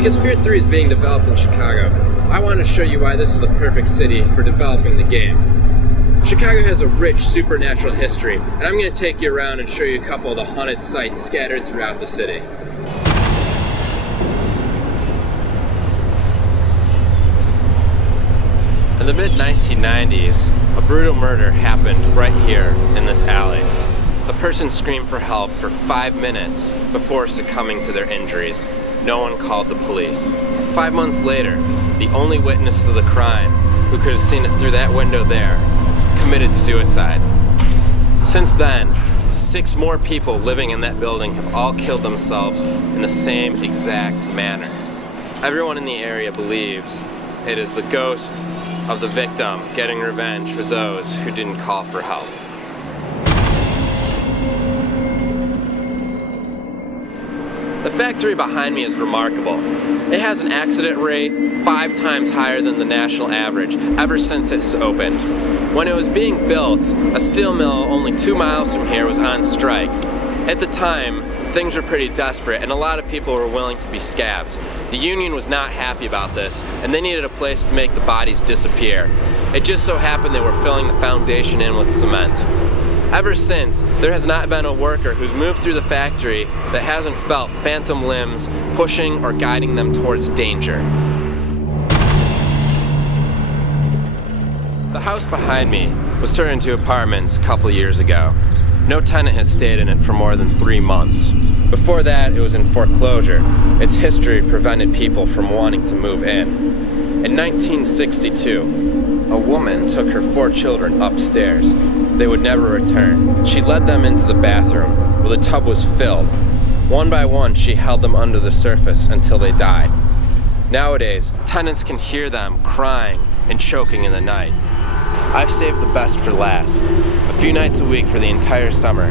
Because F.E.A.R 3 is being developed in Chicago, I want to show you why this is the perfect city for developing the game. Chicago has a rich supernatural history, and I'm going to take you around and show you a couple of the haunted sites scattered throughout the city. In the mid-1990s, a brutal murder happened right here in this alley. A person screamed for help for 5 minutes before succumbing to their injuries. No one called the police. 5 months later, the only witness to the crime, who could have seen it through that window there, committed suicide. Since then, 6 more people living in that building have all killed themselves in the same exact manner. Everyone in the area believes it is the ghost of the victim getting revenge for those who didn't call for help. The factory behind me is remarkable. It has an accident rate 5 times higher than the national average ever since it has opened. When it was being built, a steel mill only 2 miles from here was on strike. At the time, things were pretty desperate and a lot of people were willing to be scabs. The union was not happy about this and they needed a place to make the bodies disappear. It just so happened they were filling the foundation in with cement. Ever since, there has not been a worker who's moved through the factory that hasn't felt phantom limbs pushing or guiding them towards danger. The house behind me was turned into apartments a couple years ago. No tenant has stayed in it for more than 3 months. Before that, it was in foreclosure. Its history prevented people from wanting to move in. In 1962, a woman took her 4 children upstairs. They would never return. She led them into the bathroom, where the tub was filled. One by one, she held them under the surface until they died. Nowadays, tenants can hear them crying and choking in the night. I've saved the best for last. A few nights a week for the entire summer,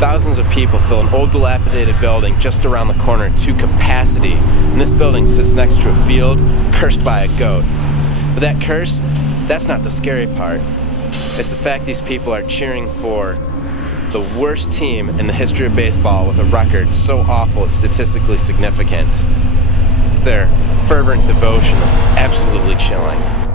thousands of people fill an old dilapidated building just around the corner to capacity. And this building sits next to a field cursed by a goat. But that curse, that's not the scary part. It's the fact these people are cheering for the worst team in the history of baseball with a record so awful it's statistically significant. It's their fervent devotion that's absolutely chilling.